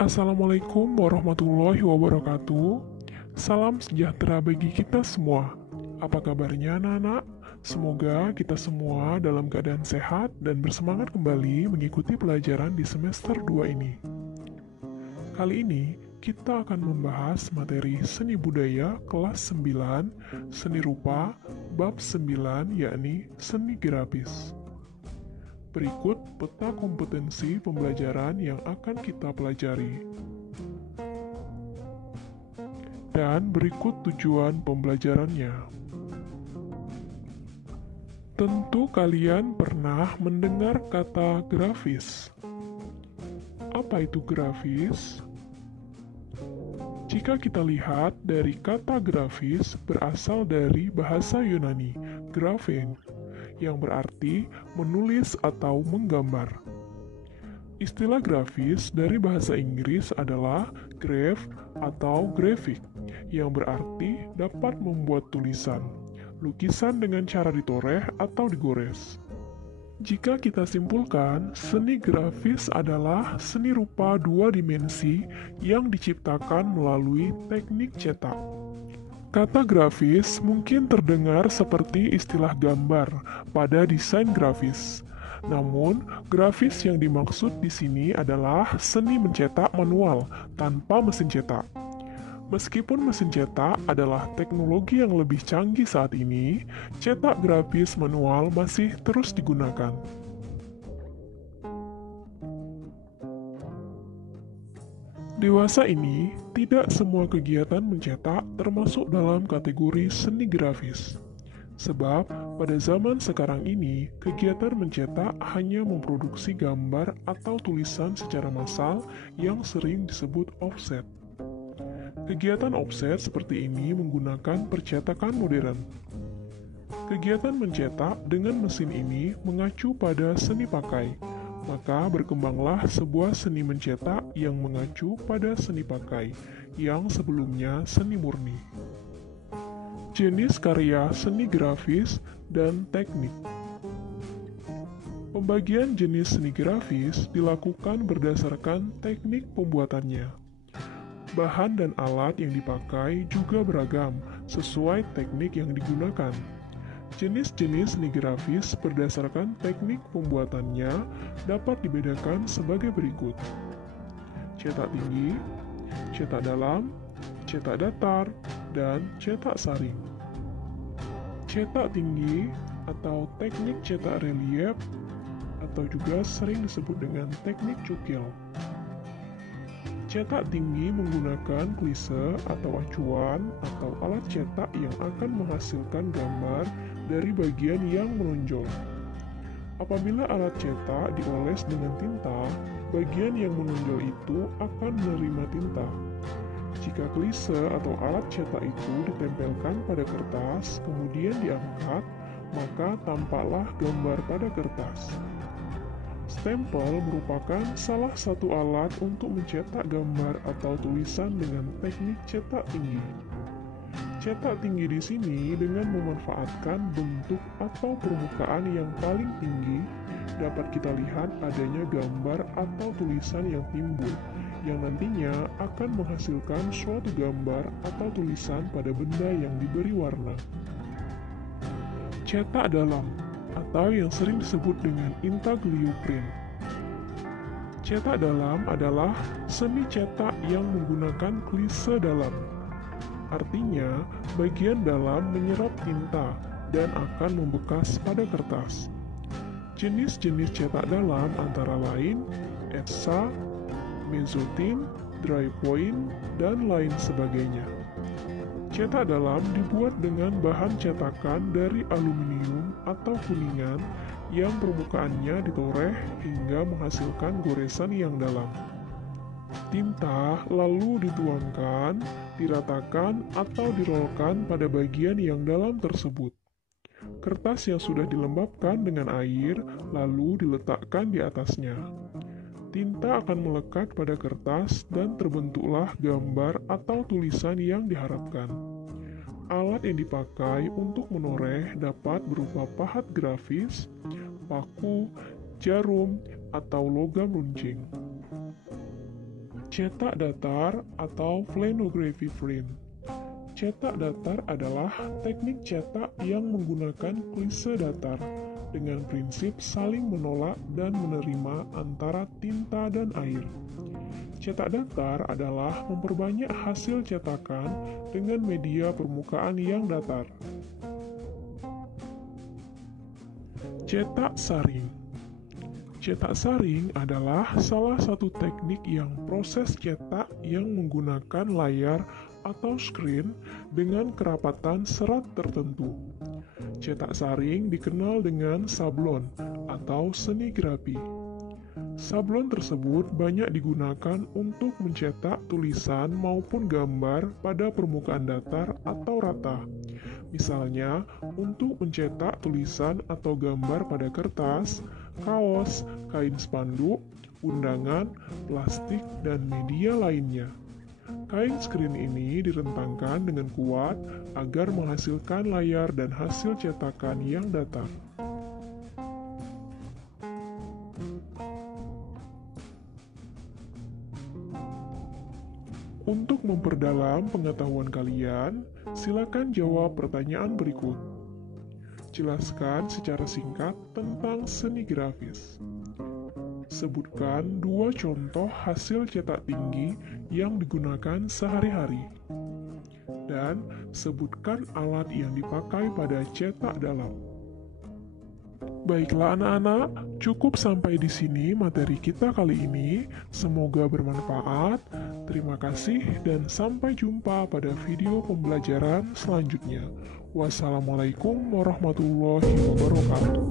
Assalamualaikum warahmatullahi wabarakatuh. Salam sejahtera bagi kita semua. Apa kabarnya anak-anak? Semoga kita semua dalam keadaan sehat dan bersemangat kembali mengikuti pelajaran di semester 2 ini. Kali ini kita akan membahas materi seni budaya kelas 9, seni rupa, bab 9 yakni seni grafis. Berikut peta kompetensi pembelajaran yang akan kita pelajari. Dan berikut tujuan pembelajarannya. Tentu kalian pernah mendengar kata grafis. Apa itu grafis? Jika kita lihat dari kata grafis berasal dari bahasa Yunani, graphein, yang berarti menulis atau menggambar. Istilah grafis dari bahasa Inggris adalah graph atau graphic, yang berarti dapat membuat tulisan, lukisan dengan cara ditoreh atau digores. Jika kita simpulkan, seni grafis adalah seni rupa dua dimensi yang diciptakan melalui teknik cetak. Kata grafis mungkin terdengar seperti istilah gambar pada desain grafis. Namun, grafis yang dimaksud di sini adalah seni mencetak manual tanpa mesin cetak. Meskipun mesin cetak adalah teknologi yang lebih canggih saat ini, cetak grafis manual masih terus digunakan. Dewasa ini, tidak semua kegiatan mencetak termasuk dalam kategori seni grafis. Sebab, pada zaman sekarang ini, kegiatan mencetak hanya memproduksi gambar atau tulisan secara massal yang sering disebut offset. Kegiatan offset seperti ini menggunakan percetakan modern. Kegiatan mencetak dengan mesin ini mengacu pada seni pakai, maka berkembanglah sebuah seni mencetak yang mengacu pada seni pakai, yang sebelumnya seni murni. Jenis karya seni grafis dan teknik. Pembagian jenis seni grafis dilakukan berdasarkan teknik pembuatannya. Bahan dan alat yang dipakai juga beragam sesuai teknik yang digunakan. Jenis-jenis seni grafis berdasarkan teknik pembuatannya dapat dibedakan sebagai berikut: cetak tinggi, cetak dalam, cetak datar, dan cetak saring. Cetak tinggi atau teknik cetak relief atau juga sering disebut dengan teknik cukil. Cetak tinggi menggunakan klise atau acuan atau alat cetak yang akan menghasilkan gambar dari bagian yang menonjol. Apabila alat cetak dioles dengan tinta, bagian yang menonjol itu akan menerima tinta. Jika klise atau alat cetak itu ditempelkan pada kertas, kemudian diangkat, maka tampaklah gambar pada kertas. Stempel merupakan salah satu alat untuk mencetak gambar atau tulisan dengan teknik cetak tinggi. Cetak tinggi di sini dengan memanfaatkan bentuk atau permukaan yang paling tinggi, dapat kita lihat adanya gambar atau tulisan yang timbul, yang nantinya akan menghasilkan suatu gambar atau tulisan pada benda yang diberi warna. Cetak dalam atau yang sering disebut dengan intaglio print. Cetak dalam adalah seni cetak yang menggunakan klise dalam. Artinya, bagian dalam menyerap tinta dan akan membekas pada kertas. Jenis-jenis cetak dalam antara lain etsa, mezzotint, dry point, dan lain sebagainya. Cetak dalam dibuat dengan bahan cetakan dari aluminium atau kuningan yang permukaannya ditoreh hingga menghasilkan goresan yang dalam. Tinta lalu dituangkan, diratakan, atau dirolkan pada bagian yang dalam tersebut. Kertas yang sudah dilembabkan dengan air lalu diletakkan di atasnya. Tinta akan melekat pada kertas dan terbentuklah gambar atau tulisan yang diharapkan. Alat yang dipakai untuk menoreh dapat berupa pahat grafis, paku, jarum, atau logam runcing. Cetak datar atau plenography print. Cetak datar adalah teknik cetak yang menggunakan klise datar dengan prinsip saling menolak dan menerima antara tinta dan air. Cetak datar adalah memperbanyak hasil cetakan dengan media permukaan yang datar. Cetak saring. Cetak saring adalah salah satu teknik yang proses cetak yang menggunakan layar atau screen dengan kerapatan serat tertentu. Cetak saring dikenal dengan sablon atau seni grafi. Sablon tersebut banyak digunakan untuk mencetak tulisan maupun gambar pada permukaan datar atau rata. Misalnya, untuk mencetak tulisan atau gambar pada kertas, kaos, kain spanduk, undangan, plastik, dan media lainnya. Kain screen ini direntangkan dengan kuat agar menghasilkan layar dan hasil cetakan yang datar. Untuk memperdalam pengetahuan kalian, silakan jawab pertanyaan berikut. Jelaskan secara singkat tentang seni grafis. Sebutkan 2 contoh hasil cetak tinggi yang digunakan sehari-hari. Dan sebutkan alat yang dipakai pada cetak dalam. Baiklah anak-anak, cukup sampai di sini materi kita kali ini. Semoga bermanfaat. Terima kasih dan sampai jumpa pada video pembelajaran selanjutnya. Wassalamualaikum warahmatullahi wabarakatuh.